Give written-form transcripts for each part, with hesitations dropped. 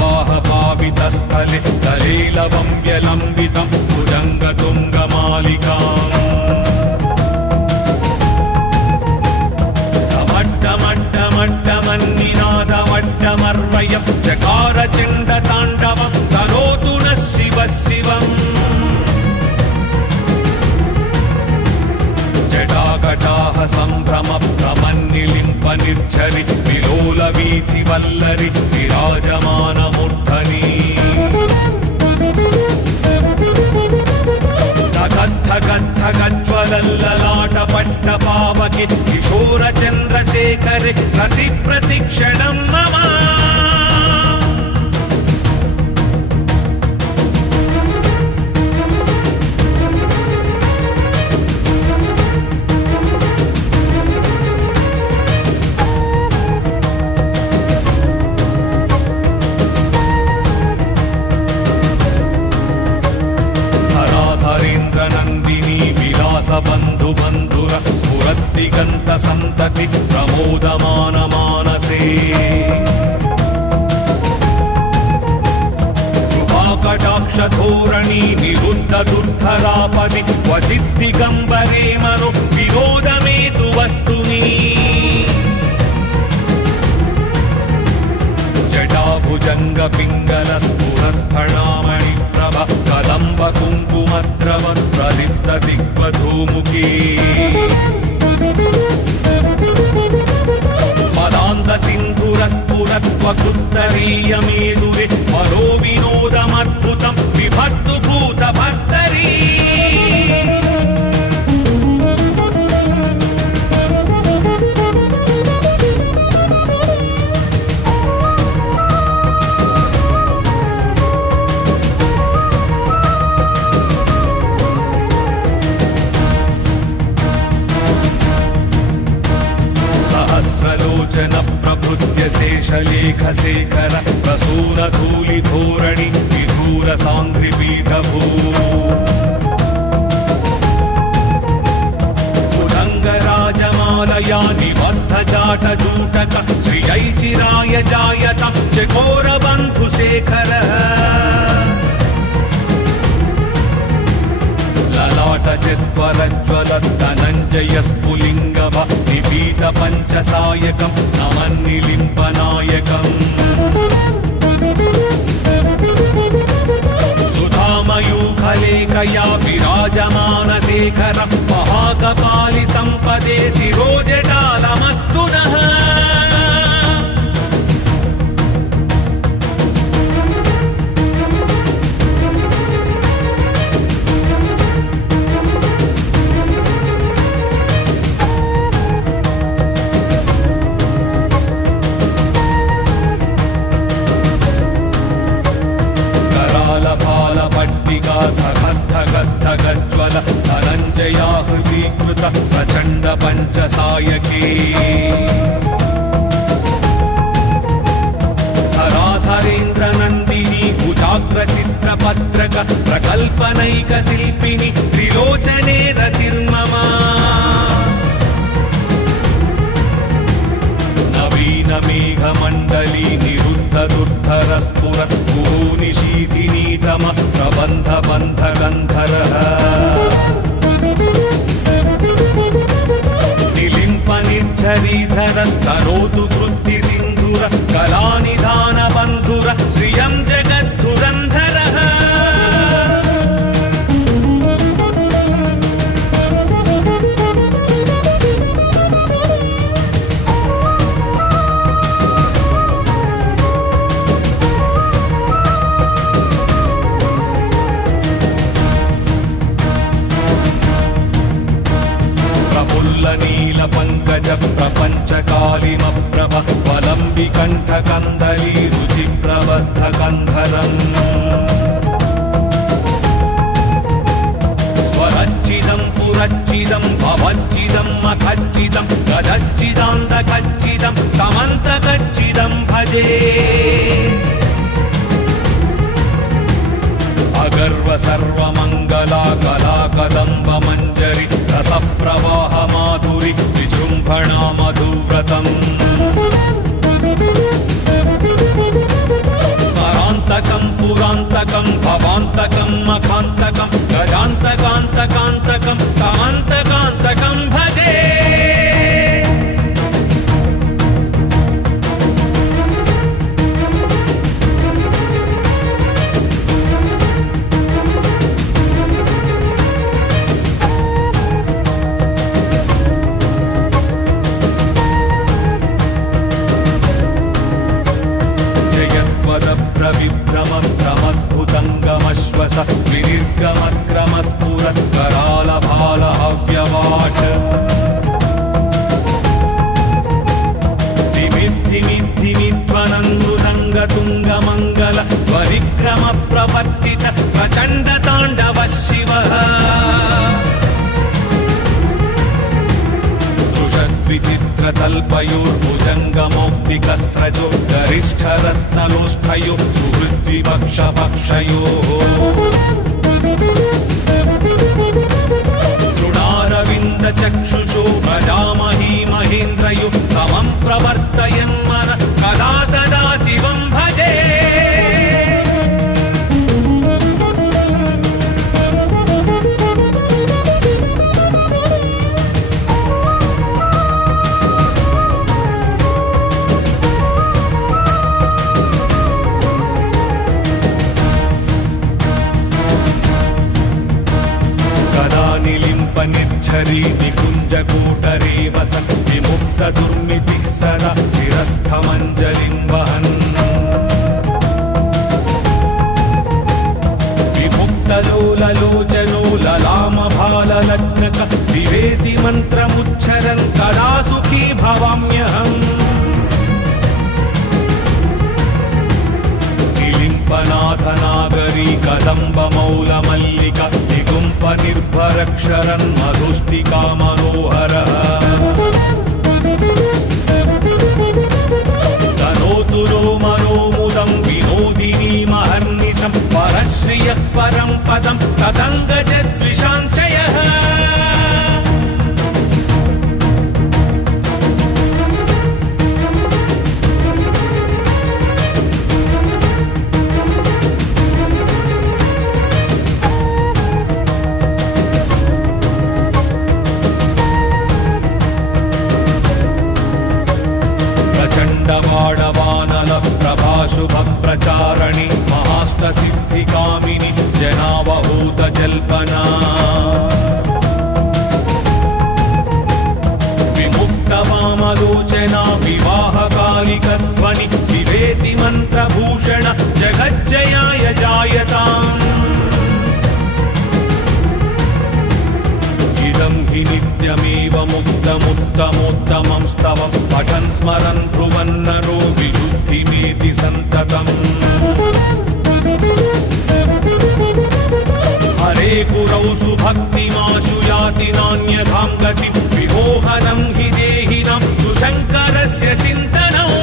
प्रवाह पावितस्थले तलेलवं व्यलम्बितं भुजङ्गतुङ्गमालिकाम् मट्टमन्निनादमट्टमर्वयं चकारचण्डताण्डवं करोतु नः शिवः शिवम् जटाकटाः सम्भ्रमप्रमन्निलिम्प निर्झरि विलोलवीचिवल्लरि विराजमानमूर्धनि धगद्धगद्धगज्ज्वलल्ललाटपट्टपावके किशोरचन्द्रशेखरे प्रतिक्षणं मम बंधु बंधुर स्फुरद्दिगंत संतति प्रमोदमान मानसे कृपाकटाक्ष धोरणी निरुद्ध दुर्धरापदि क्वचिद्दिगंबरे मनो विनोदमेतु वस्तुनि जटाभुजंग पिंगल स्फुरत्फणामणि कदम्ब कुङ्कुमद्रव प्रलिप्त दिग्वधूमुखी पदान्त सिन्धुरस्फुरत्वकृत्तरीयमेदुरे मनो विनोदमद्भुतं विभक्तु भूतभर्तरी सहस्रलोचन प्रभृत्य शेषलेख शेखर प्रसून धूलि धोरणि विधूर सांघ्रिपीठभू उदङ्गराजमालया निबद्ध जाटजूटक श्रियैचिराय जायतं चकोरबन्धुशेखर ललाटचित्वरज्ज्वलद्धनञ्जय स्फुलिङ्गम निपीत पञ्चसायकं नमन्निलिम्पनायकम् सुधामयूखलेखया विराजमानशेखरं महाकपालि सम्पदे शिरोजटालमस्तु नः धगद्धगद्धगज्ज्वल धनञ्जयाहृदीकृत प्रचण्ड पञ्चसायके धराधरेन्द्रनन्दिनी कुजाग्रचित्रपत्रक प्रकल्पनैकशिल्पिनि त्रिलोचने रतिर्मम नवीनमेघमण्डली निरुद्ध दुर्धर स्फुरत् निशीथिनीतम प्रबन्ध बन्ध गन्धरः निलिम्प निर्झरीधरस्तनोतु कृत्ति सिन्धुर कलानिधान बन्धुर श्रियं जगद्धुरन्धरः नील पंकज प्रपंच कालिमप्रभ वलंबिकंठ कंदली रुचि प्रबद्ध कंधरम् स्वरच्चिदं पुरच्चिदं भवच्चिदं मखच्चिदं गदच्चिदान्तकच्चिदं तमन्तकच्चिदं भजे अगर्व सर्वमंगला कला कदम्ब मंजरी रस प्रवाह माधुरी विजृंभणा मधुव्रतम् विभ्रमभ्रमद्भुतङ्गमश्वस विनिर्गमक्रमस्फुरत्करालभालहव्यवाट् धिमिद्धिमिद्धिमिध्वनन्दुरङ्गतुङ्गमङ्गल परिक्रम प्रवर्तित प्रचण्ड ताण्डव शिवः दृशद्विचित्रतल्पयोर्भुजङ्गमौक्तिकस्रजो गरिष्ठरत्नलोष्ठयो सुहृद्विपक्षपक्षयोः तृणारविन्दचक्षुषो भजामहि महेन्द्रयो समं प्रवर्तयन्मन कदा सदा शिवं भजे निर्झरी निकुञ्जकूटरे वसन् विमुक्तदुर्मितिः सदा शिरस्थमञ्जलिं वहन् विमुक्तलोललोचनो ललामभाललग्नक शिवेति मन्त्रमुच्चरन् कदा सुखी भवाम्यहम् निलिम्पनाथनागरी कदम्बमौलमल्लिका निगुम्पनिर्भरक्षरन् मधुष्टिका मनोहरः तनोतु नो मनोमुदं विनोदिनीमहर्निशं परश्रियः परं पदं तदङ्गजद्विषाञ्चयः वाडवानल प्रभाशुभ प्रचारणि महाष्टसिद्धिकामिनि जनावहूत जल्पना विमुक्तवामलोचना विवाहकालिकध्वनि शिवेति मन्त्रभूषण जगज्जयाय जायताम् इदं हि नित्यमेव मुक्तमुत्तमोत्तमं स्तव पठन् स्मरन् ब्रुवन्नरो विशुद्धिमेति सन्ततम् हरे पुरौ सुभक्तिमाशु याति नान्यथां गतिं विमोहनं हि देहिनां सुशङ्करस्य चिन्तनम्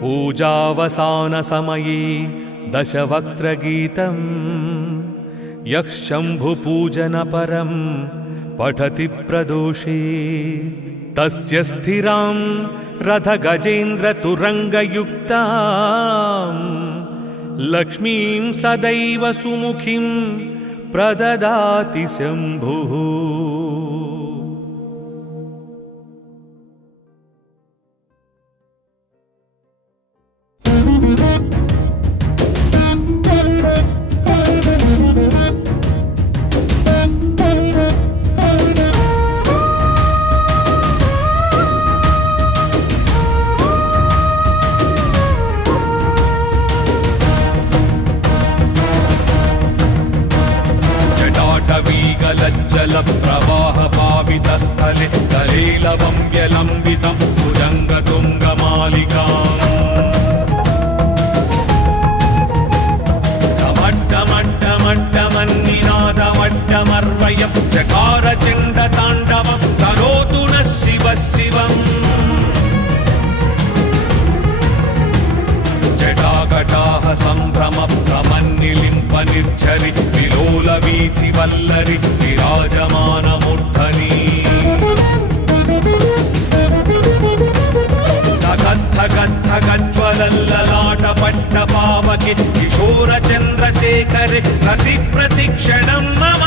पूजावसानसमये दशवक्त्रगीतं यः शम्भुपूजनपरं पठति प्रदोषे तस्य स्थिरां रथगजेन्द्रतुरङ्गयुक्तां लक्ष्मीं सदैव सुमुखीं प्रददाति शम्भुः। जल प्रवाह पावितस्थले कलेलवं व्यलम्बितं भुजङ्गतुङ्गमालिकाम् कमट्टमट्टमट्टमन्निनादमट्टमर्वयं चकारचण्डताण्डवं करोतु नः शिवः शिवम् जटाकटाः सम्भ्रमभ्रमन्निलिम्पनिर्झरि विलोलवीचिवल्लरि विराजमानमूर्धनि धगद्धगद्धगज्ज्वलल्ललाटपट्टपावके किशोरचन्द्रशेखरे प्रतिक्षणं मम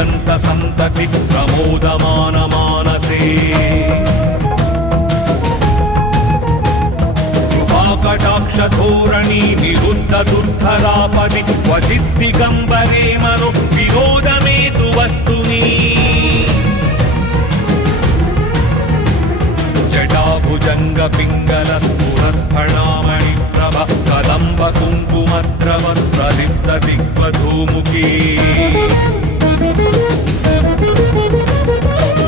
दिगन्त सन्तति प्रमोदमान मानसे कृपाकटाक्षधोरणि निरुद्ध दुर्धरापदि क्वचित् दिगम्बरे मनो विनोदमेतु वस्तुनि जटाभुजङ्ग पिङ्गल स्फुरत्फणामणि प्रभ कदम्ब कुङ्कुमद्रव प्रलिप्त दिग्वधूमुखी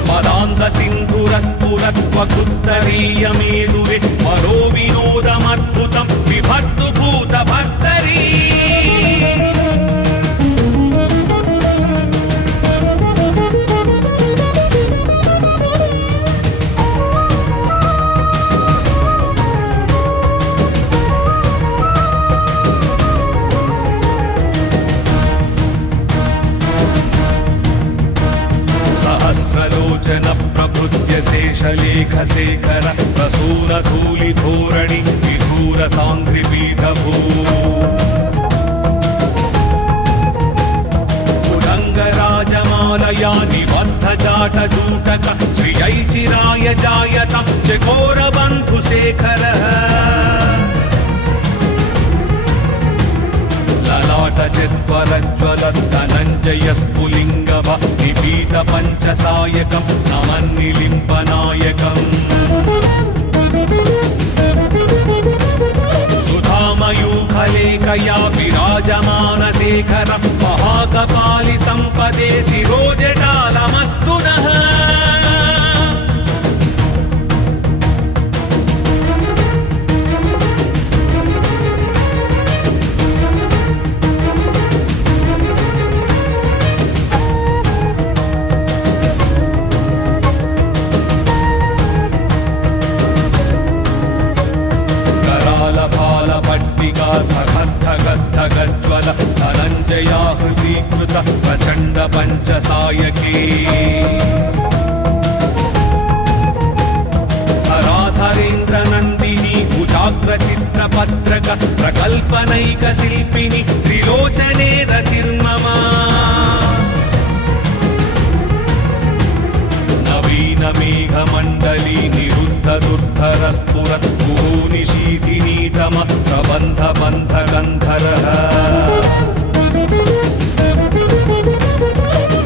मदान्त सिन्धुरस्फुरत्वकृत्तरीयमेदुरे मनो विनोदमद्भुतं विभक्तु भूतभर्तरी सहस्रलोचन प्रभृत्य शेषलेख शेखर प्रसून धूलि धोरणि विधूर साङ्घ्रिपीठभू उदङ्गराजमालया निबद्ध जाटजूटक श्रियै चिराय जायतं चकोरबन्धुशेखरः ललाटचित्वरज्ज्वलद्धनञ्जय स्फुलिङ्गभ निपीत पञ्चसायकं नमन्निलिम्पनायकम् सुधामयूखलेखया विराजमानशेखरं महाकपालि सम्पदे शिरोजटालमस्तु नः गद्धगद्धगज्ज्वल धनञ्जयाहृतीकृत प्रचण्ड पञ्चसायके धराधरेन्द्रनन्दिनी कुजाग्रचित्रपत्रक प्रकल्पनैकशिल्पिनि त्रिलोचने रतिर्मम नवीनमेघमण्डली निरुद्ध दुर्धरस्फुरत् कुहूनिशीतिनीतम प्रबन्ध बन्धगन्धरः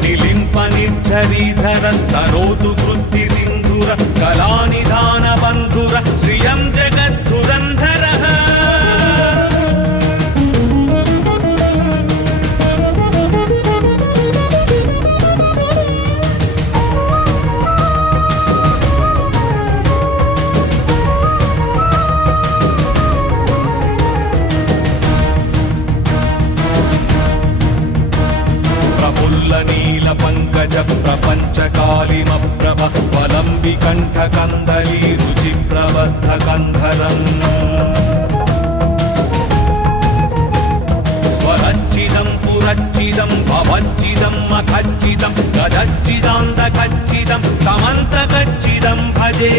निलिम्पनिर्झरीधरस्तनोतु कृत्तिसिन्धुर कलानिधानबन्धुर श्रियं जगद्धुरन्धरः नील पंकज प्रपंच कालिम प्रभ वलंबि कंठ कंदली रुचि प्रबद्ध कंधरम् स्वरच्चिदं पुरच्चिदं भवच्चिदं मखच्चिदं गजच्चिदान्तकच्चिदं तमन्तकच्चिदं भजे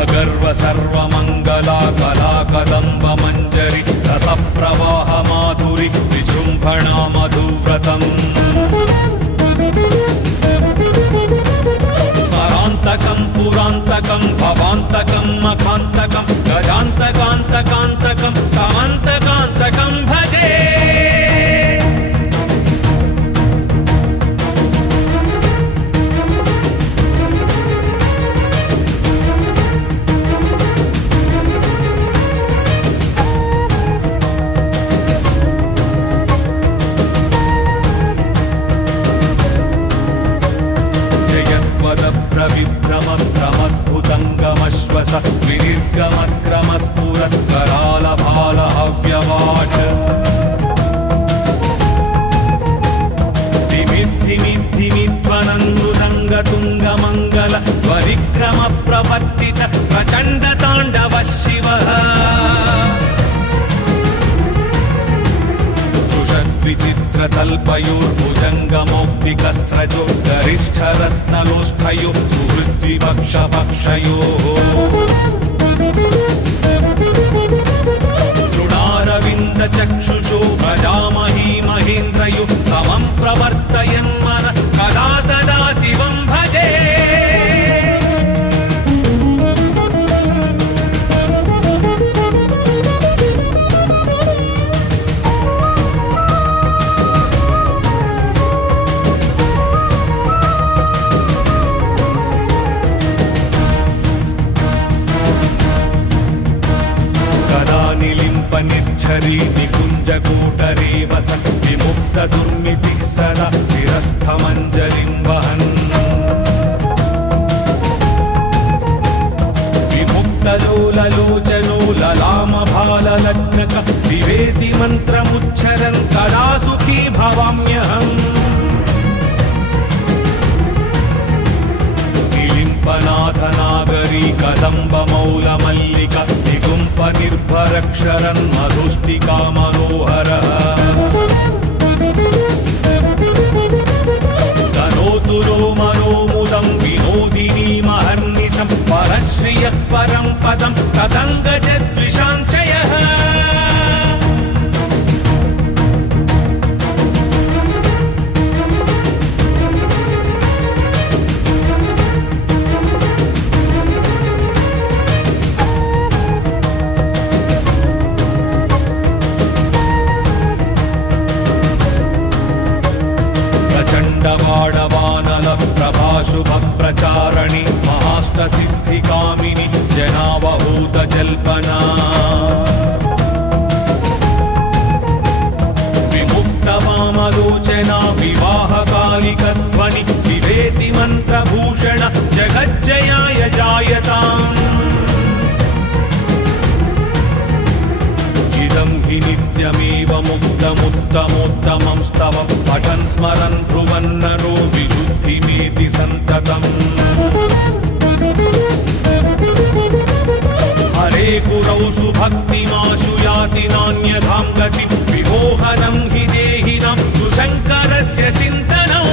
अगर्व सर्वमङ्गला कला कदम्ब मञ्जरि रसप्रवाह माधुरि विजृम्भणा मधुव्रतम् स्मरान्तकं पुरान्तकं भवान्तकं मखान्तकं गजान्तकान्तकान्तकं तमन्तकान्तकं भजे प्रविभ्रमभ्रमद्भुतङ्गमश्वस विनिर्गमक्रमस्फुरत् करालभालहव्यवाट् धिमिद्धिमिद्धिमिध्वनन्दुरङ्गतुङ्गमङ्गल त्वरिक्रम प्रवर्तित प्रचण्डताण्डव शिवः विचित्रतल्पयोर्भुजङ्गमौक्तिकस्रजो गरिष्ठरत्नलोष्ठयो सुहृद्विपक्षपक्षयोः तृणारविन्दचक्षुषो भजामहे नीलाचरी निकुञ्जकूटरे वसन् विमुक्तदुर्मितिः सदा शिरस्थमञ्जलिं वहन् विमुक्तलोललोचनो ललामभाललग्नक शिवेति मन्त्रमुच्चरन् कदा सुखी भवाम्यहम् निलिम्पनाथनागरी कदम्बमौलमल्लिका निगुम्पनिर्भरक्षरन् मधुष्टिका मनोहरः तनोतु नो मनोमुदं विनोदिनीमहर्निशं परश्रियः परं पदं तदङ्गजद्विषाञ्चयः प्रचण्डवाडवानल प्रभाशुभप्रचारणि महाष्टसिद्धिकामिनि जनावहूतजल्पना विमुक्तवामलोचना विवाहकालिकध्वनि शिवेति मन्त्रभूषण जगज्जयाय जायताम् इदं हि नित्यमेव मुक्तमुत्तमोत्तमं स्तव पठन् स्मरन् ब्रुवन्नरो विशुद्धिमेति सन्ततम् हरे गुरौ सुभक्तिमाशु याति नान्यथां गतिं विमोहनं हि देहिनां सुशङ्करस्य चिन्तनम्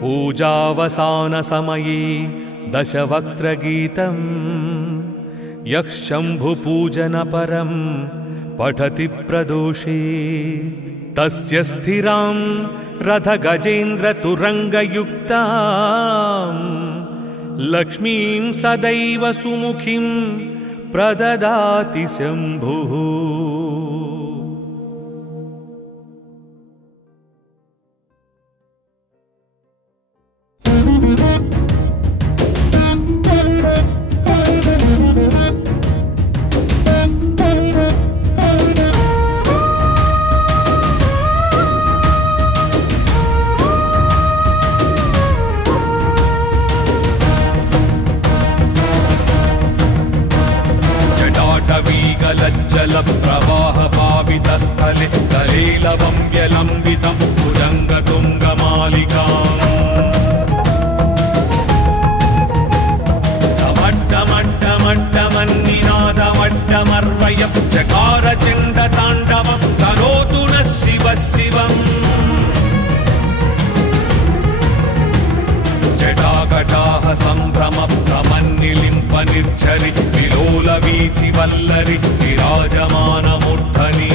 पूजावसानसमये दशवक्त्रगीतं यः शम्भुपूजनपरं पठति प्रदोषे तस्य स्थिरां रथगजेन्द्रतुरङ्गयुक्तां लक्ष्मीं सदैव सुमुखीं प्रददाति शम्भुः। जलप्रवाहपावितस्थले तलेलवं व्यलम्बितं भुजङ्गतुङ्गमालिकाम् टमट्टमट्टमट्टमन्निनादमट्टमर्वयं चकारचण्डताण्डवं करोतु नः शिवः शिवम् जटाकटाः सम्भ्रमभ्रमन्निलिम्पनिर्झरि विलोलवीचिवल्लरि विराजमानमूर्धनि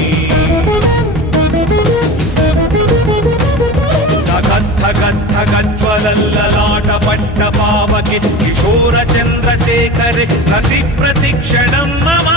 गद्धगद्धगज्ज्वलल्ललाटपट्टपावके किशोरचन्द्रशेखरे प्रतिप्रतिक्षणं मम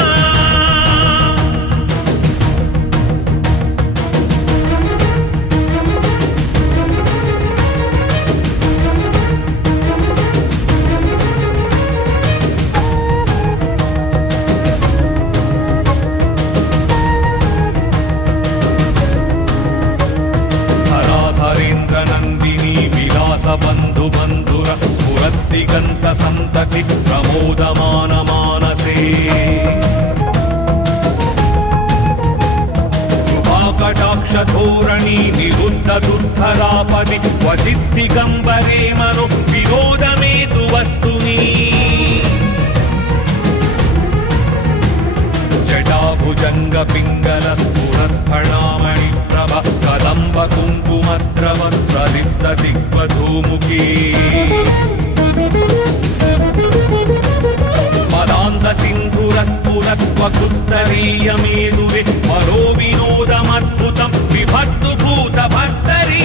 बन्धु बन्धुर स्फुरद्दिगन्त सन्तति प्रमोदमान मानसे कृपाकटाक्षधोरणि निरुद्ध दुर्धरापदि क्वचिद्दिगम्बरे मनो विनोदमेतु वस्तुनि जटाभुजङ्गपिङ्गल स्फुरत्फणामणि प्रभ कदम्ब कुङ्कुमद्रव प्रलिप्त दिग्वधूमुखी पदान्त सिन्धुरस्फुरत्वकृत्तरीयमेदुरे मनो विनोदमद्भुतं विभक्तु भूतभर्तरी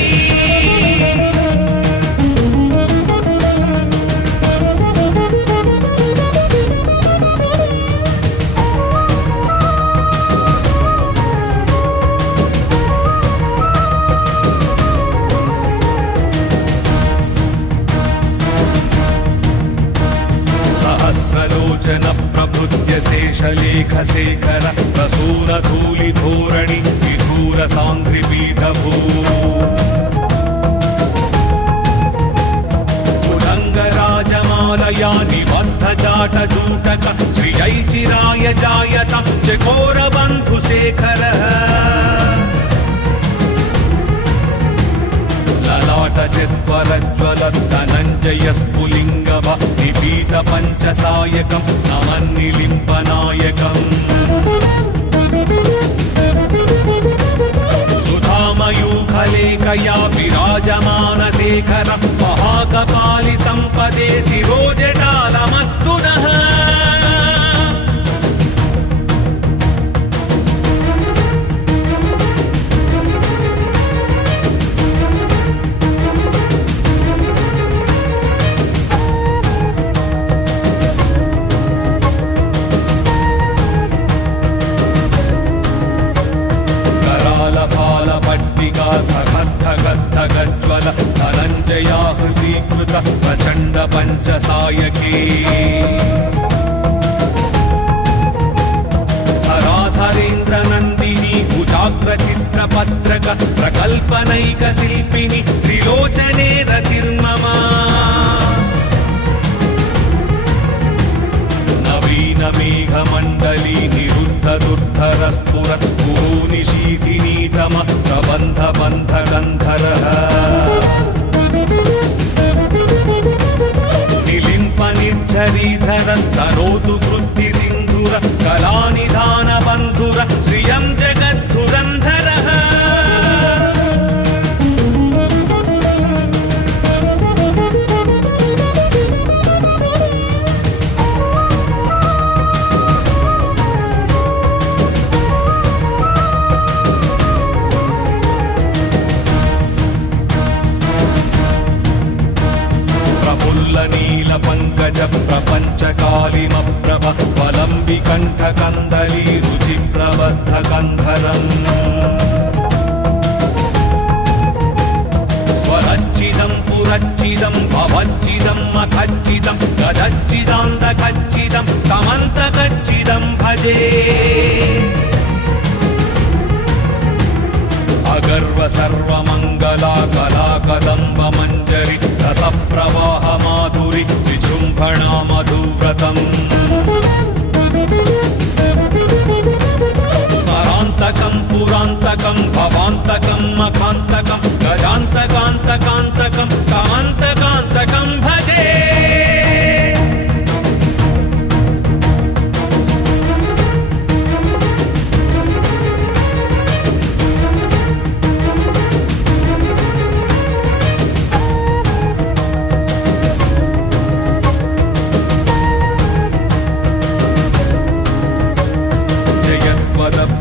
शेखर प्रसूनधूलिधोरणि विधूर साङ्घ्रिपीठभू राजमालया निबद्धजाटजूटक श्रियैचिराय जायतं चकोरबन्धुशेखरः ललाटचित्वरज्ज्वलद्धनञ्जयस्फुलिङ्गव निपीतपञ्चसायकं नमन्निलिम्पनायकम् सुधामयूखलेखया विराजमानशेखरं महाकपालि सम्पदे शिरोजटालमस्तु नः गज्ज्वल धनञ्जयाहृतीकृत प्रचण्ड पञ्चसायके धराधरेन्द्रनन्दिनी कुचाग्रचित्रपत्रक प्रकल्पनैकशिल्पिनि त्रिलोचने रतिर्मम नवीनमेघमण्डली निरुद्धदुर्धरस्फुरत् कुरूनिशीथिनीतम प्रबन्धबन्धगन्धरः निलिम्पनिर्झरीधरस्तनोतु कृत्तिसिन्धुर कलानिधानबन्धुर श्रियं जगद्धुरन्धरः नीलपङ्कज प्रपञ्चकालिमप्रभ वलम्बिकण्ठकन्दली रुचिप्रबद्धकन्धरम् स्वरच्चिदं पुरच्चिदं भवच्चिदं मखच्चिदं गदच्चिदान्तकच्चिदं तमन्तकच्चिदं भजे अगर्व सर्वमङ्गला कला कदम्ब मञ्जरि रसप्रवाह माधुरि विजृम्भणा मधुव्रतम् स्मरान्तकं पुरान्तकं भवान्तकं मखान्तकं गजान्तकान्तकान्तकं कान्तकान्तकं भजे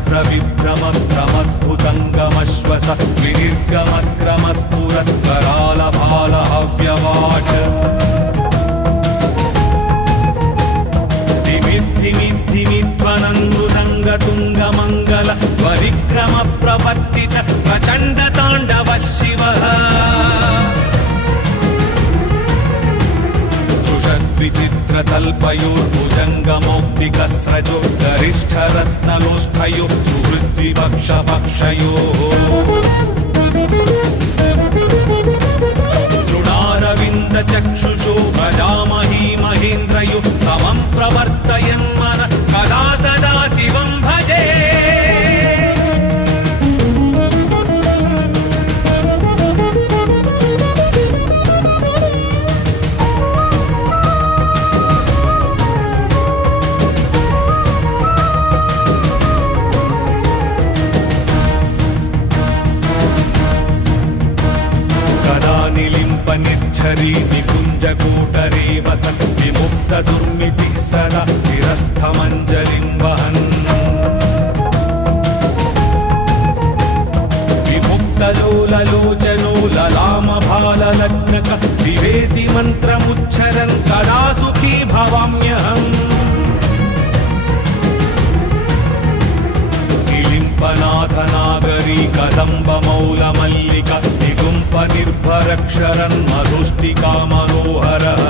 प्रविभ्रमभ्रमद्भुतङ्गमश्वस विनिर्गमक्रमस्फुरत् करालभालहव्यवाट् धिमिद्धिमिद्धिमिध्वनन्दुरङ्गतुङ्गमङ्गल त्वरिक्रमप्रवर्तित प्रचण्डताण्डव शिवः विचित्रतल्पयोर्भुजङ्गमौक्तिकस्रजो गरिष्ठरत्नलोष्ठयो सुहृद्विपक्षपक्षयोः तृणारविन्दचक्षुषो प्रजामही महेन्द्रयो समं प्रवर्तयन्मन कदा सदा शिवं भजे निर्झरी निकुञ्जकूटरे वसन् विमुक्तदुर्मितिः सदा शिरस्थमञ्जलिं वहन् विमुक्तलोललोचनो ललामभाललग्नक शिवेति मन्त्रमुच्चरन् कदा सुखी भवाम्यहम् निलिम्पनाथनागरी कदम्बमौलमल्लिका निगुम्पनिर्भरक्षरन् मधुष्टिका मनोहरः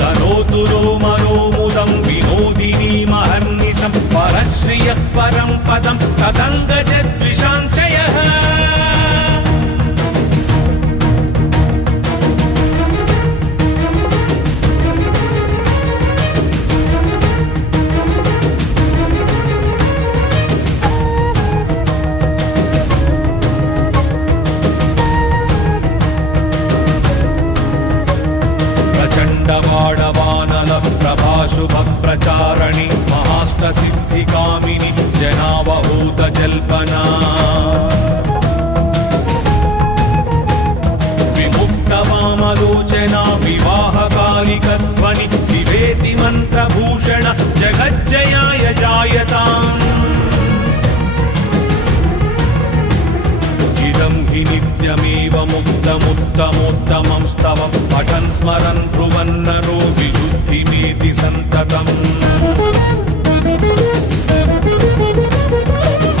तनोतु यः परं पदं तदङ्गजद्विषाञ्चयः प्रचण्डवाडवानल प्रभाशुभ प्रचारणि महाष्टसिद्धिकामिनि जनावहूत जल्पना विमुक्तवामलोचना विवाहकालिकध्वनि शिवेति मन्त्रभूषण जगज्जयाय जायताम् इदं हि नित्यमेव मुक्तमुत्तमोत्तमं स्तव पठन् स्मरन् ब्रुवन्नरो विशुद्धिमेति सन्ततम्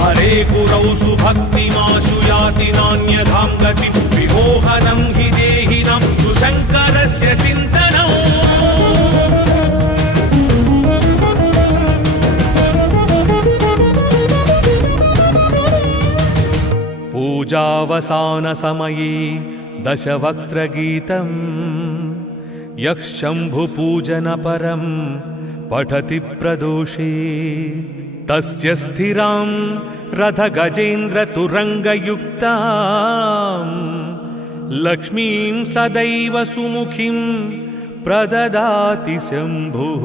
हरे गुरौ सुभक्तिमाशु याति नान्यथां गतिं विमोहनं हि देहिनां सुशङ्करस्य चिन्तनम् पूजावसानसमये दशवक्त्रगीतम् यः शम्भुपूजनपरं पठति प्रदोषे तस्य स्थिरां रथगजेन्द्रतुरङ्गयुक्तां लक्ष्मीं सदैव सुमुखीं प्रददाति शम्भुः।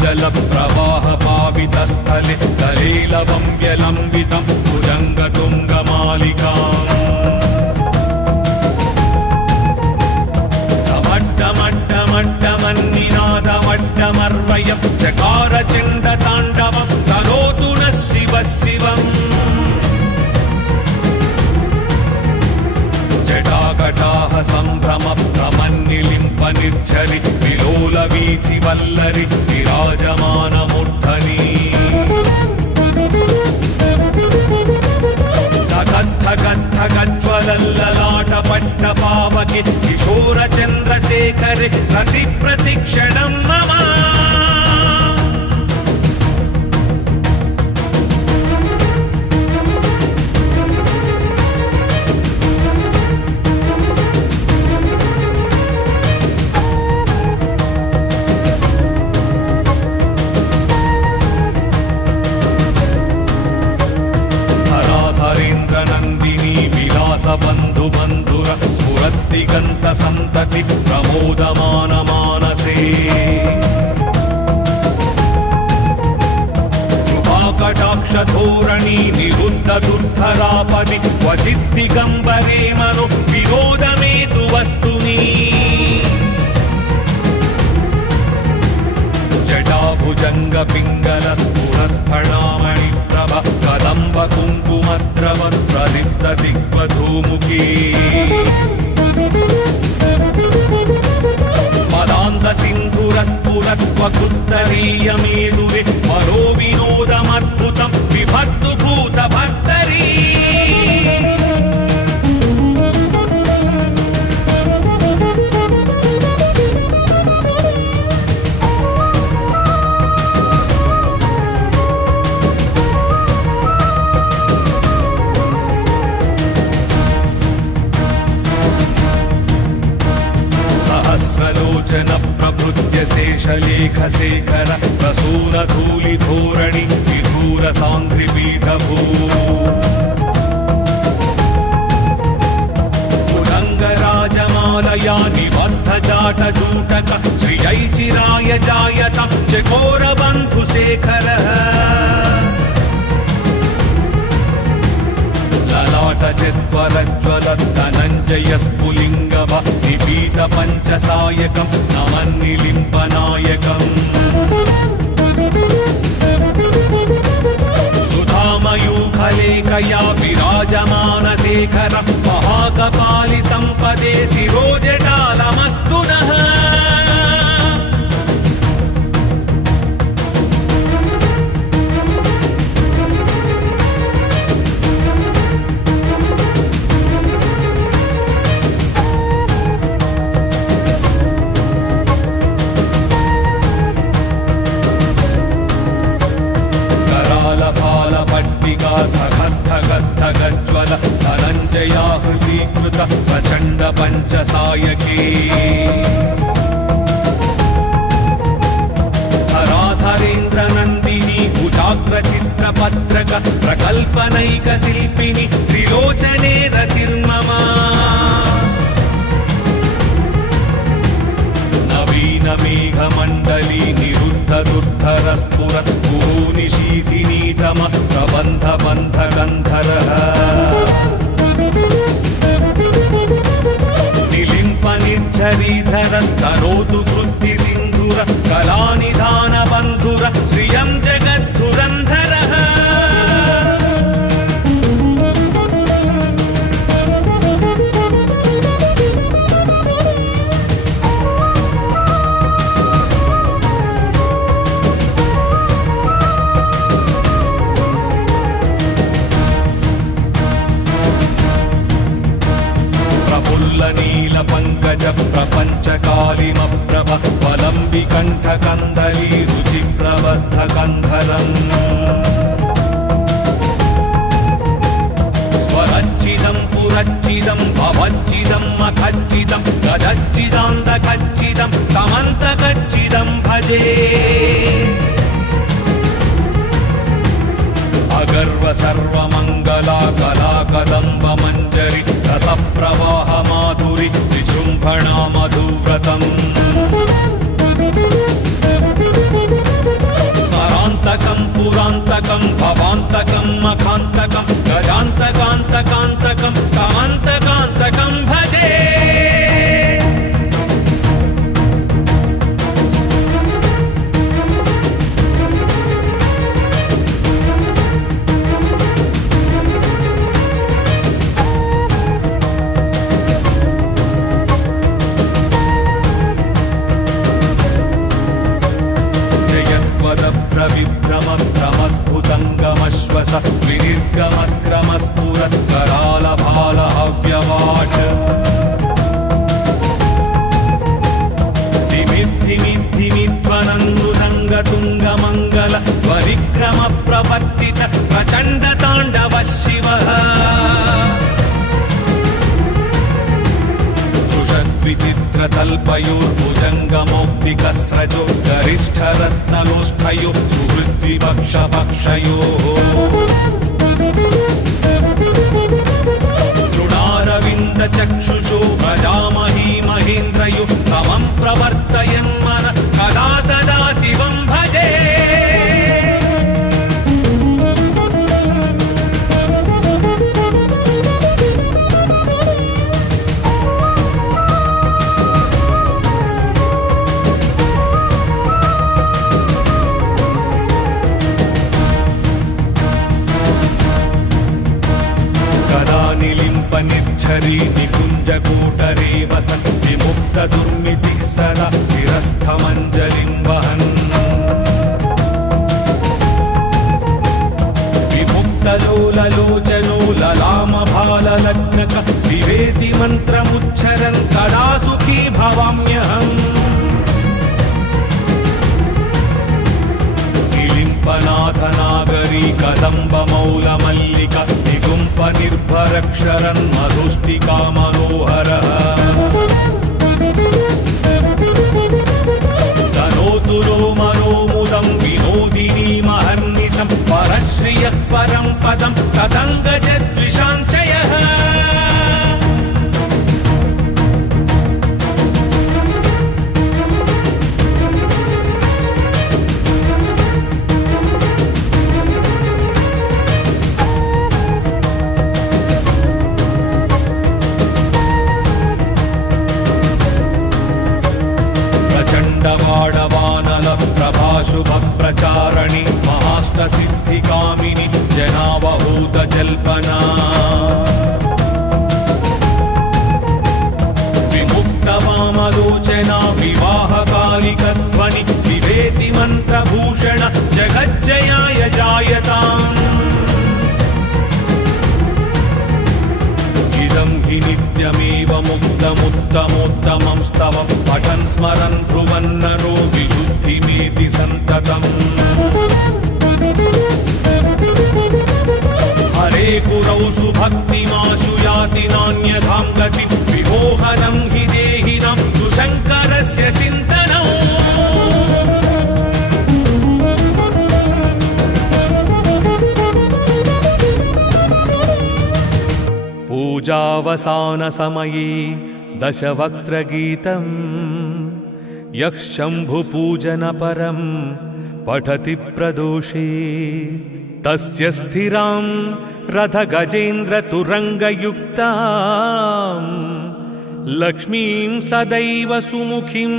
जलप्रवाहपावितस्थले तलेलवं व्यलम्बितं भुजङ्गतुङ्गमालिकाम् टमट्टमट्टमट्टमन्निनादमट्टमर्वयं चकारचण्डताण्डवं करोतु नः शिवः शिवम् जटाकटाः सम्भ्रमभ्रमन्निलिम्प निर्झरि विलोलवीचि वल्लरि विराजमानमूर्धनि धगद्धगद्धगज्ज्वलल्ललाटपट्टपावके किशोरचन्द्रशेखरे प्रतिप्रतिक्षणं मम बन्धु बन्धुर स्फुरद्दिगन्त सन्तति प्रमोदमान मानसे कृपाकटाक्षधोरणि निरुद्ध दुर्धरापदि क्वचिद्दिगम्बरे मनो विनोदमेतु वस्तुनि जटाभुजङ्गपिङ्गल स्फुरत्फणामणि कदम्ब कुङ्कुमद्रव प्रलिप्त दिग्वधूमुखी पदान्त सिन्धुरस्फुरत्वकुत्तरीयमेदुरे मनो विनोदमद्भुतं विभक्तु भूतभर्तरी प्रभृत्य शेषलेखशेखर प्रसूनधूलिधोरणि विधूरसाङ्घ्रिपीठभू पुरङ्गराजमालया निबद्धजाटजूटक श्रियैचिराय जायतं चकोरबन्धुशेखरः ललाटचित्वरज्ज्वलद्धनञ्जयस्फुलिङ्गव निपीतपञ्चसायकं नमन्निलिम्पनायकम् सुधामय कालरेखया विराजमानशेखर महाकपालि सम्पदे शिरोजटालमस्तु नः। धगद्धगद्धगज्ज्वल धनञ्जयाहृतीकृत प्रचण्ड पञ्चसायके धराधरेन्द्रनन्दिनी कुचाग्रचित्रपत्रक प्रकल्पनैकशिल्पिनि त्रिलोचने रतिर्मम। नवीनमेघमण्डली निरुद्धदुर्धरस्फुरत् निशीथिनीतम प्रबन्धबन्धगन्धरः निलिम्पनिर्झरीधरस्तनोतु कृत्तिसिन्धुर कलानिधानबन्धुर श्रियं जगद्धुरन्धरः। नील पंकज प्रपंच कालिमप्रभ वलंबिकंठ कंदली रुचि प्रबद्ध कंधरम् स्वरच्चिदं पुरच्चिदं भवच्चिदं मखच्चिदं गजच्चिदान्तकच्चिदं तमन्तकच्चिदं भजे। अगर्व सर्वमंगला कला कदम्ब मंजरी रसप्रवाह माधुरी विजृंभणा मधुव्रतम् स्मरान्तकं पुरान्तकं भवान्तकं मखान्तकं गजान्तकान्तकान्तकं कान्तकान्तकं भजे। प्रविभ्रम भ्रमद्भुतङ्गमश्वस विनिर्गमक्रमस्फुरत् करालभाल हव्यवाट् धिमिद्धिमिद्धिमिध्वनन्दुरङ्गतुङ्गमङ्गल परिक्रम प्रवर्तित प्रचण्ड ताण्डव शिवः। विचित्रतल्पयोर्भुजङ्गमौक्तिकस्रजो गरिष्ठरत्नलोष्ठयो सुहृद्विपक्षपक्षयोः तृणारविन्दचक्षुषो प्रजामही महेन्द्रयो समं प्रवर्तयन्मन कदा सदा शिवं भजे। निर्झरी निकुञ्जकूटरे वसन् विमुक्तदुर्मितिः सदा शिरस्थमञ्जलिं वहन् विमुक्तलोललोचनो ललामभाललग्नक शिवेति मन्त्रमुच्चरन् कदा सुखी भवाम्यहम्। निलिम्पनाथनागरी कदम्बमौलमल्लिका निगुम्पनिर्भरक्षरन् मधुष्टिका मनोहरः तनोतु नो मनोमुदं विनोदिनीमहर्निशं परश्रियः परं पदं तदङ्गजद्विषाञ्चयः। वाडवानल प्रभाशुभ प्रचारणि महाष्टसिद्धिकामिनि जना प्रेमावहूत जल्पना विमुक्तवामलोचना विवाहकालिकध्वनि शिवेति मन्त्रभूषण जगज्जयाय जायताम् इदं हि नित्यमेव मुक्तमुत्तमोत्तमं स्तव पठन् स्मरन् ब्रुवन्नरो विशुद्धिमेति सन्ततम् हरे गुरौ सुभक्तिमाशु याति नान्यथां गतिं विमोहनं हि देहिनां सुशङ्करस्य चिन्तनम् पूजावसानसमये दशवक्त्रगीतम् यः शम्भुपूजनपरं पठति प्रदोषे तस्य स्थिरां रथगजेन्द्रतुरङ्गयुक्तां लक्ष्मीं सदैव सुमुखीं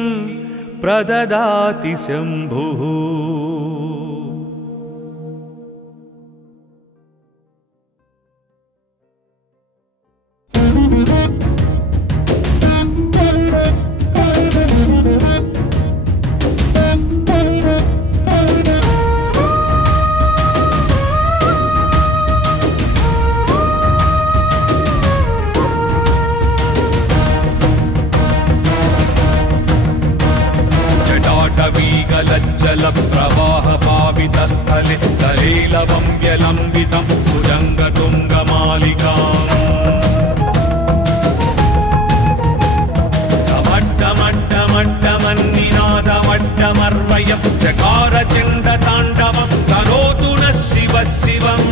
प्रददाति शम्भुः। जलप्रवाहपावितस्थले तलेलवं व्यलम्बितं भुजङ्गतुङ्गमालिकाम् टमट्टमट्टमट्टमन्निनादमट्टमर्वयं चकारचण्डताण्डवं करोतु नः शिवः शिवम्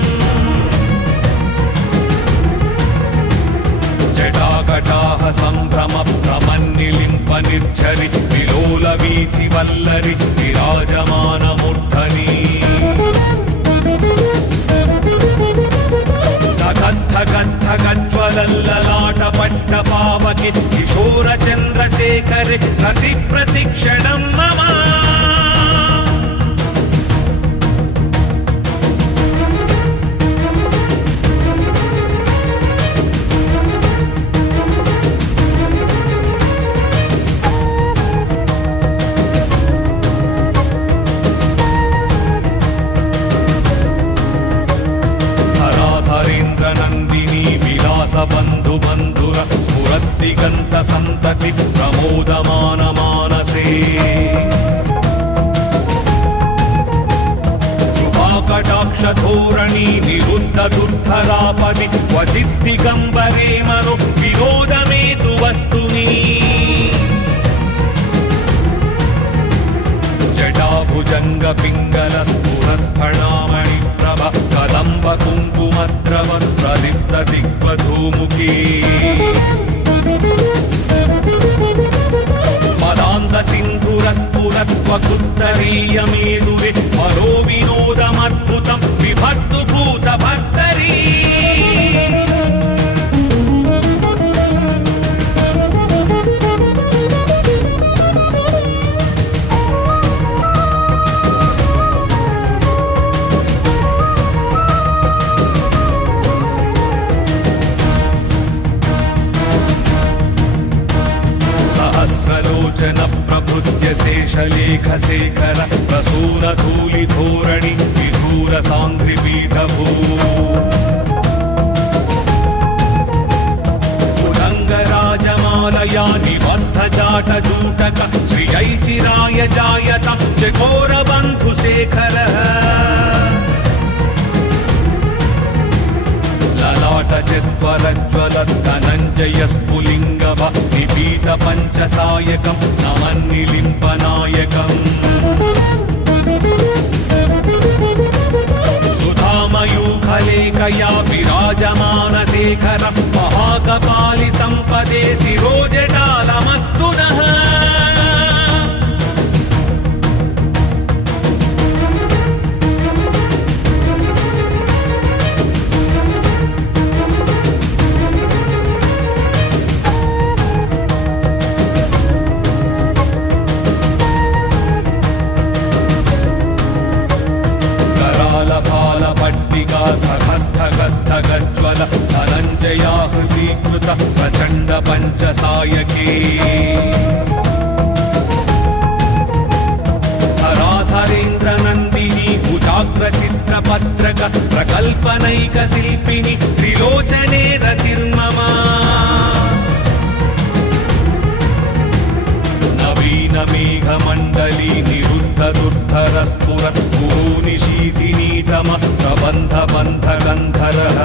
जटाकटाः सम्भ्रमभ्रमन्निलिम्प निर्झरि विलोलवीचि वल्लरि विराजमानमूर्धनि धगद्धगद्धगज्ज्वलल्ललाटपट्टपावके किशोरचन्द्रशेखरे प्रतिप्रतिक्षणं मम बन्धु बन्धुर स्फुरद्दिगन्त सन्तति प्रमोदमान मानसे कृपाकटाक्षधोरणि निरुद्ध दुर्धरापदि क्वचिद्दिगम्बरे मनो विनोदमेतु वस्तुनि जटाभुजङ्गपिङ्गलस्फुरत्फणामणि कदम्ब कुङ्कुमद्रव प्रलिप्त दिग्वधूमुखी पदान्त सिन्धुरस्फुरत्वकुत्तरीयमेदुरे मनो विनोदमद्भुतं विभक्तु भूतभर्तरी प्रभुत्य शेषलेखशेखर प्रसूनधूलिधोरणि विधूरसाङ्घ्रिपीठभू पुरङ्गराजमालया निबद्धजाटजूटक श्रियैचिराय जायतं चकोरबन्धुशेखरः ललाटचत्वरज्वलद्धनञ्जयस्फुलिङ्गव निपीत पञ्चसायकं नमन्निलिम्पनायकम् सुधामयूखलेखया विराजमानशेखरं महाकपालि सम्पदे शिरोजटालमस्तु नः प्रबद्धगद्धगज्ज्वल धनञ्जयाहृतीकृत प्रचण्ड पञ्चसायके धराधरेन्द्रनन्दिनी कुचाग्रचित्रपत्रक प्रकल्पनैकशिल्पिनि त्रिलोचने रतिर्मम नवीनमेघमण्डली निरुद्धदुर्धरस्फुरत् कुरूनिशीथिनीतम प्रबन्धबन्धगन्धरः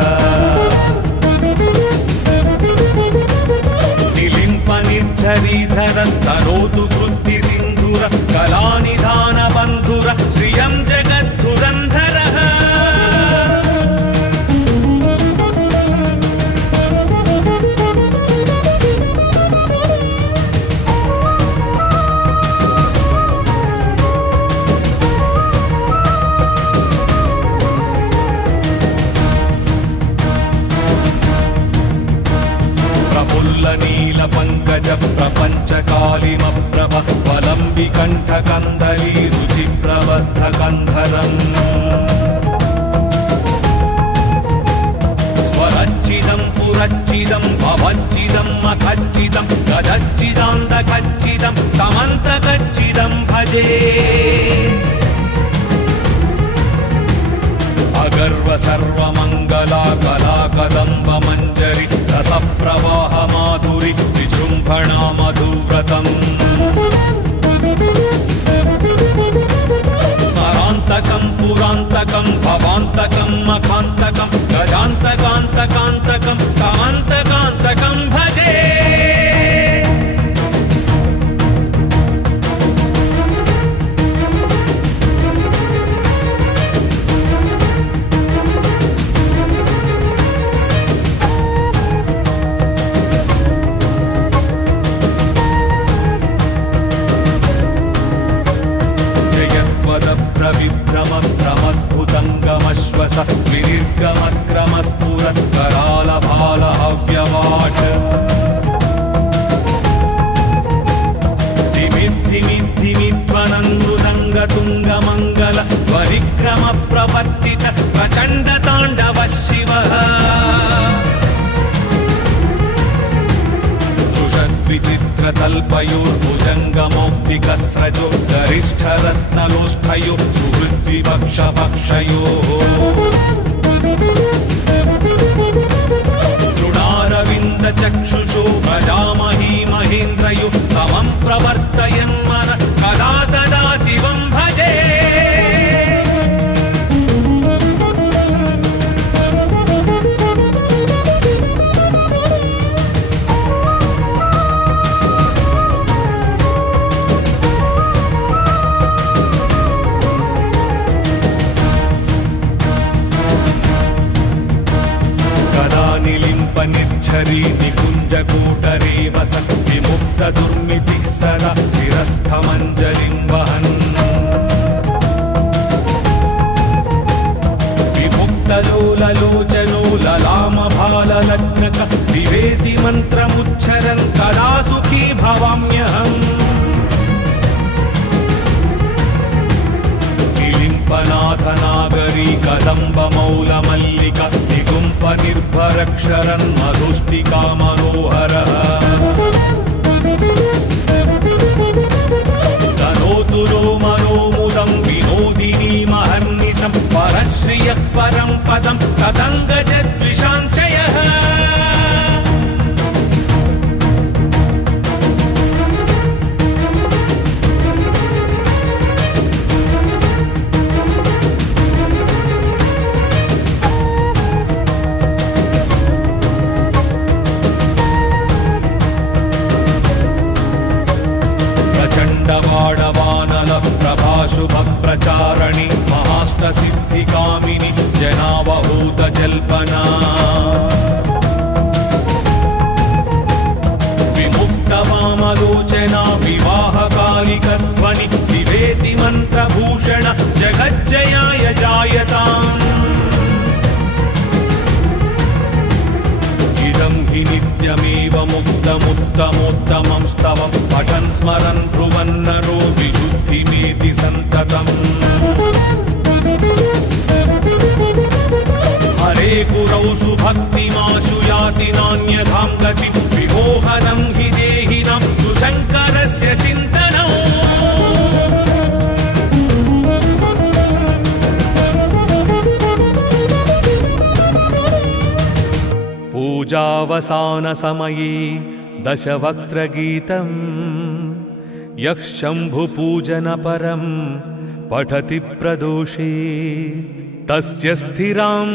निलिम्पनिर्झरीधरस्तनोतु कृत्तिसिन्धुर कलानिधानबन्धुर श्रियं जगद्धुरन्धरः नील पंकज प्रपंच कालिम प्रभ वलंबि कंठ कंदली रुचि प्रबद्ध कंधरम् स्वरच्चिदं पुरच्चिदं भवच्चिदं मखच्चिदं गजच्चिदान्तकच्चिदं तमन्तकच्चिदं भजे अगर्व सर्वमंगला कला कदम्ब मंजरी रस प्रवाह माधुरी विजृंभणा मधुव्रतम् स्मरान्तकं पुरान्तकं भवान्तकं मखान्तकं गजान्तकान्तकान्तकं कान्तकान्तकं भजे प्रविभ्रम प्रमद्भुतङ्गमश्वस विनिर्गमक्रमस्फुरत् करालभाल हव्यवाट् धिमिद्धिमिद्धिमिध्वनन्दुदङ्गतुङ्गमङ्गल ध्वनिक्रम प्रवर्तित प्रचण्डताण्डव शिवः विचित्रतल्पयोर्भुजङ्गमौक्तिकस्रजो गरिष्ठरत्नलोष्ठयो सुहृद्विपक्षपक्षयोः तृणारविन्दचक्षुषो भजामही महेन्द्रयो समं प्रवर्तयन्मन कदा सदा शिवं भजे निर्झरी निकुञ्जकूटरे वसन् विमुक्तदुर्मितिः सदा शिरस्थमञ्जलिं वहन् विमुक्तलोललोचनो ललामभाललग्नक शिवेति मन्त्रमुच्चरन् कदा सुखी भवाम्यहम् निलिम्पनाथनागरी कदम्बमौलमल्लिका निगुम्प निर्भरक्षरन् मधुष्टिका मनोहरः तनोतु नो मनोमुदं विनोदिनीमहर्निशं परश्रियः परं पदं तदङ्गजद्विषाञ्चयः वाडवानल प्रभाशुभ प्रचारणि महाष्टसिद्धिकामिनि जनावहूत जल्पना विमुक्तवामलोचना विवाहकालिकध्वनि शिवेति मन्त्रभूषण जगज्जयाय जायताम् इदं हि नित्यमेव मुक्तमुत्तमोत्तमं स्तवं पठन् स्मरन् ब्रुवन्नरो विशुद्धिमेति सन्ततम् हरे कुरौ सुभक्तिमाशु याति नान्यथां गतिं विमोहनं हि देहिनां सुशङ्करस्य चिन्तनम् पूजावसानसमये दशवक्त्रगीतम् यः शम्भुपूजनपरं पठति प्रदोषे तस्य स्थिरां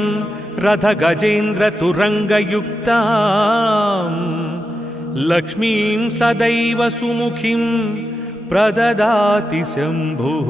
रथगजेन्द्रतुरङ्गयुक्तां लक्ष्मीं सदैव सुमुखीं प्रददाति शम्भुः।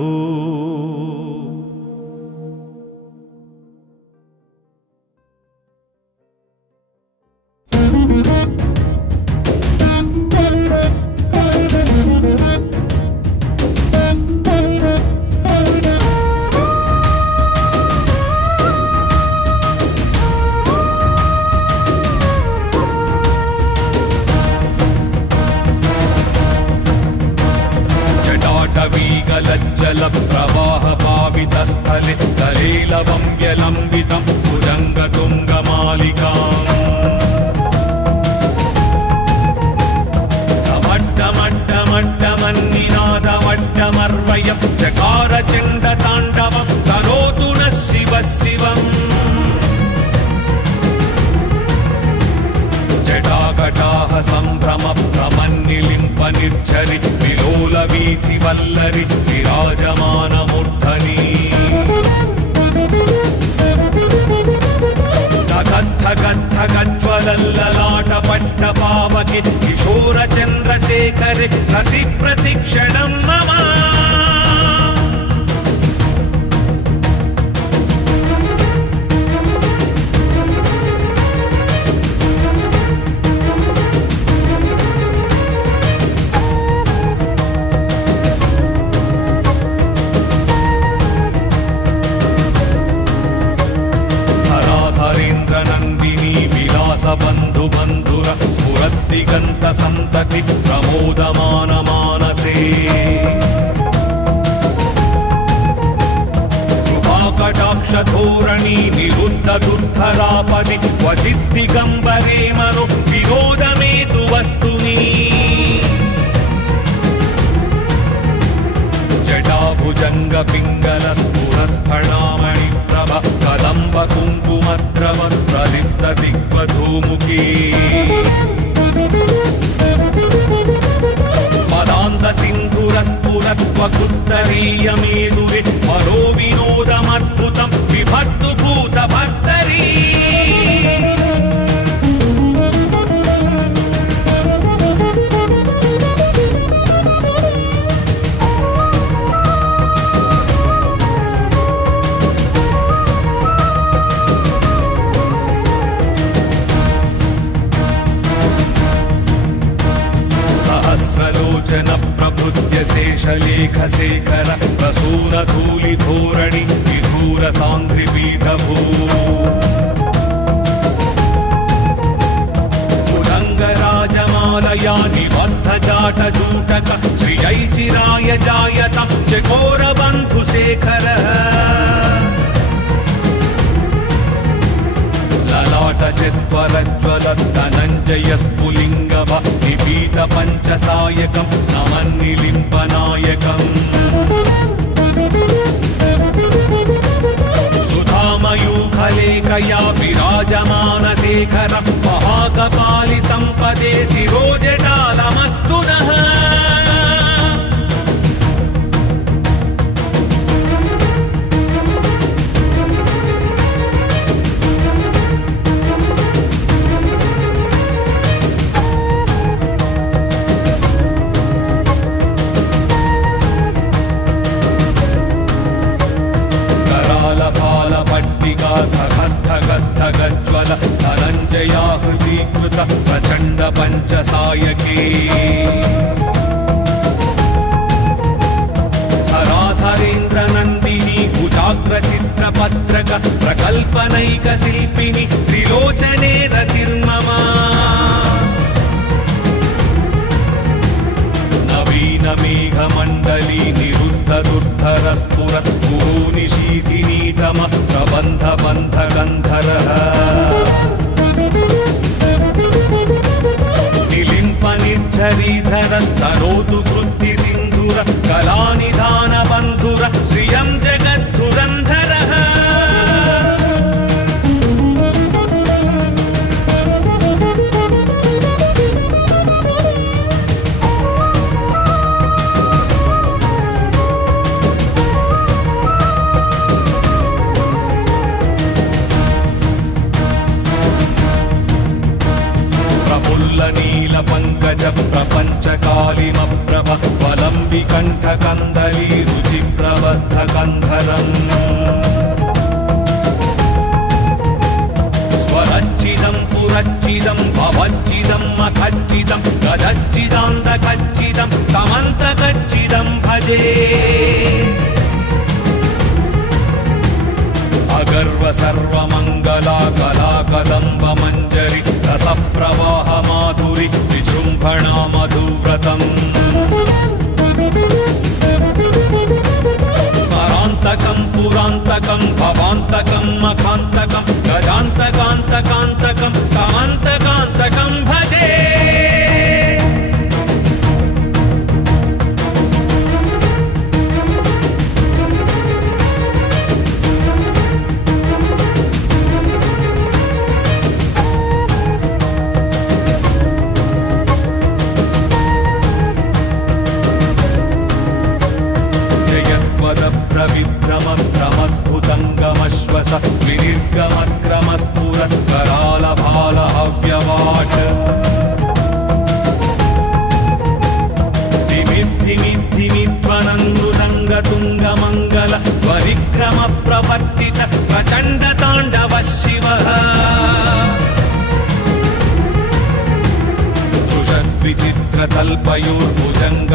जलप्रवाहपावितस्थले तलेलवं व्यलम्बितं भुजङ्गतुङ्गमालिकाम् टमट्टमट्टमट्टमन्निनादवट्टमर्वयं चकारचण्डताण्डवं करोतु नः शिवः शिवम्। जटाकटाः सम्भ्रमभ्रमन्निलिम्प निर्झरि विलोलवीचि वल्लरि विराजमानमूर्धनि धगद्धगद्धगज्ज्वलल्ललाटपट्टपावके किशोरचन्द्रशेखरे प्रतिप्रतिक्षणं मम। बन्धु बन्धुर स्फुरद्दिगन्त सन्तति प्रमोदमान मानसे कृपाकटाक्षधोरणि निरुद्ध दुर्धरापदि क्वचिद्दिगम्बरे मनो विनोदमेतु वस्तुनि। जटाभुजङ्गपिङ्गलस्फुरत्फणामणि कदम्ब कुङ्कुमद्रव प्रलिप्त दिग्वधूमुखी पदान्त सिन्धुरस्फुरत्वकुत्तरीयमेदुरे मनो विनोदमद्भुतं विभक्तु भूतभर्तरी। सहस्रलोचन प्रभुत्य शेषलेखशेखर प्रसूनधूलिधोरणि विधूर साङ्घ्रिपीठभू भुजङ्गराजमालया निबद्धजाटजूटक श्रियैचिराय जायतं चकोरबन्धुशेखर ललाटचित्वरज्ज्वल धनञ्जय स्फुलिङ्गव निपीत पञ्चसायकं नमन्निलिम्पनायकम् सुधामयूखलेखया विराजमानशेखरं महाकपालि सम्पदे शिरोजटालमस्तु नः। धगद्धगद्धगज्ज्वल धनञ्जयाहृतीकृत प्रचण्ड पञ्चसायके धराधरेन्द्रनन्दिनी कुजाग्रचित्रपत्रक प्रकल्पनैकशिल्पिनि त्रिलोचने रतिर्मम। नवीनमेघमण्डली निरुद्ध दुर्धरस्फुरत् निशीथिनीतम प्रबन्ध बन्ध गन्धरः श्रीधरस्तनोतु कृत्ति सिन्धुर कलानिधान बन्धुर श्रियं जगद्धुरन्धरः नील पंकज प्रपंच कालिमप्रभ वलंबि कंठ कंदली रुचि प्रबद्ध कंधरम् स्वरच्चिदं पुरच्चिदं भवच्चिदं मखच्चिदं गदच्चिदान्तकच्चिदं तमन्तकच्चिदं भजे अगर्व सर्वमंगला कला कदम्ब मंजरी रस प्रवाह माधुरी विजृंभणा मधुव्रतम् स्मरान्तकं पुरान्तकं भवान्तकं मखान्तकं गजान्तकान्तकान्तकं तमन्तकान्तकं भजे प्रविभ्रमभ्रमद्भुतङ्गमश्वस विनिर्गमक्रमस्फुरत् करालभालहव्यवाट् धिमिद्धिमिद्धिमिध्वनन्दुरङ्गतुङ्गमङ्गल परिक्रमप्रवर्तित प्रचण्डताण्डव शिवः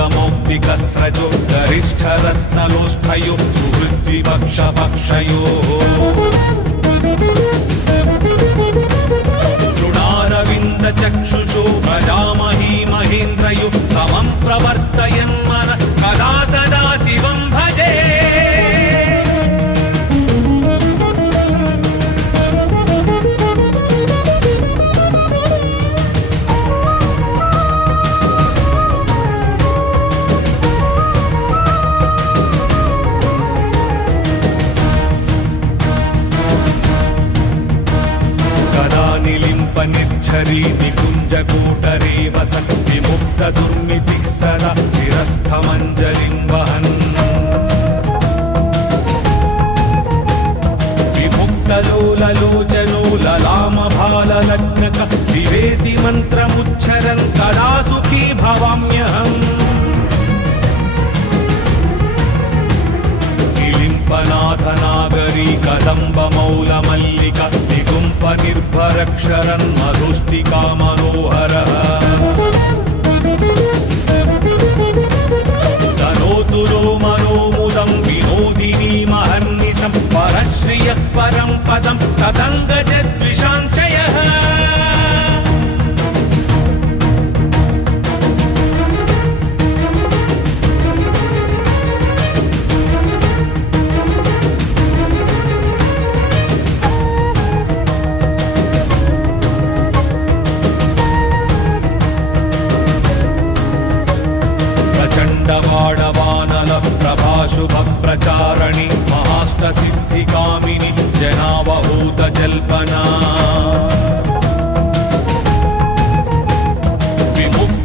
विचित्रतल्पयोर्भुजङ्गमौक्तिकस्रजो गरिष्ठरत्नलोष्ठयो सुहृद्विपक्षपक्षयोः तृणारविन्दचक्षुषो प्रजामही महेन्द्रयो समं प्रवर्तयन्मन कदा सदा शिवं भजे निर्झरी निकुञ्जकूटरे वसन् विमुक्तदुर्मितिः सदा शिरस्थमञ्जलिं वहन् विमुक्तलोललोचनो ललामभाललग्नक शिवेति मन्त्रमुच्चरन् कदा सुखी भवाम्यहम् निलिम्पनाथनागरी कदम्बमौलमल्लिका निगुम्पनिर्भरक्षरन् मधुष्टिका मनोहरः तनोतु नो मनोमुदं विनोदिनीमहर्निशं परश्रियः परं पदं तदङ्गजद्विषाञ्चयः वाडवानल प्रभाशुभ प्रचारणि महाष्टसिद्धिकामिनि जनावहूत जल्पना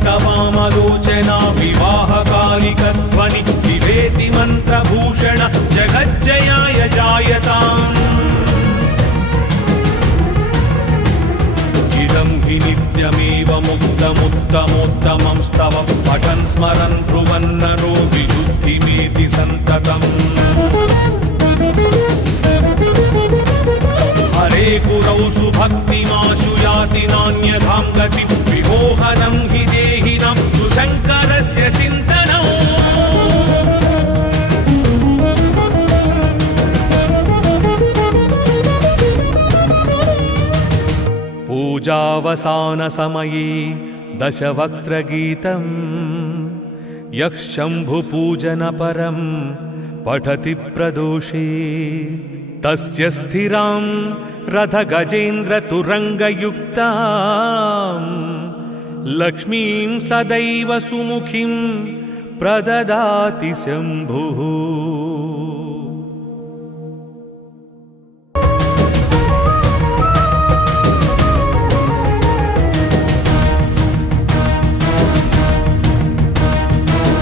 विमुक्तवामलोचना विवाहकालिकध्वनि शिवेति मन्त्रभूषण जगज्जयाय जायताम् इदं हि नित्यमेव मुक्तमुत्तमोत्तमं स्तव पठन् स्मरन् ब्रुवन्नरो विशुद्धिमेति सन्ततम् हरे गुरौ सुभक्तिमाशु याति नान्यथां गतिं विमोहनं हि देहिनां सुशङ्करस्य चिन्तनम् पूजावसानसमये दशवक्त्रगीतं यः शम्भुपूजनपरं पठति प्रदोषे तस्य स्थिरां रथगजेन्द्रतुरङ्गयुक्तां लक्ष्मीं सदैव सुमुखीं प्रददाति शम्भुः।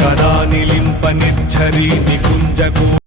कदा निलिम्पनिच्छरी निकुञ्जको